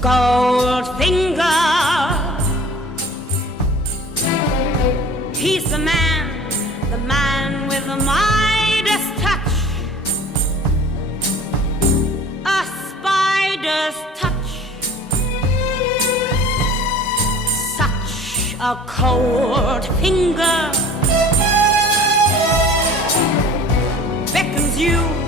Goldfinger, he's the man with the Midas touch, a spider's touch, such a cold finger beckons you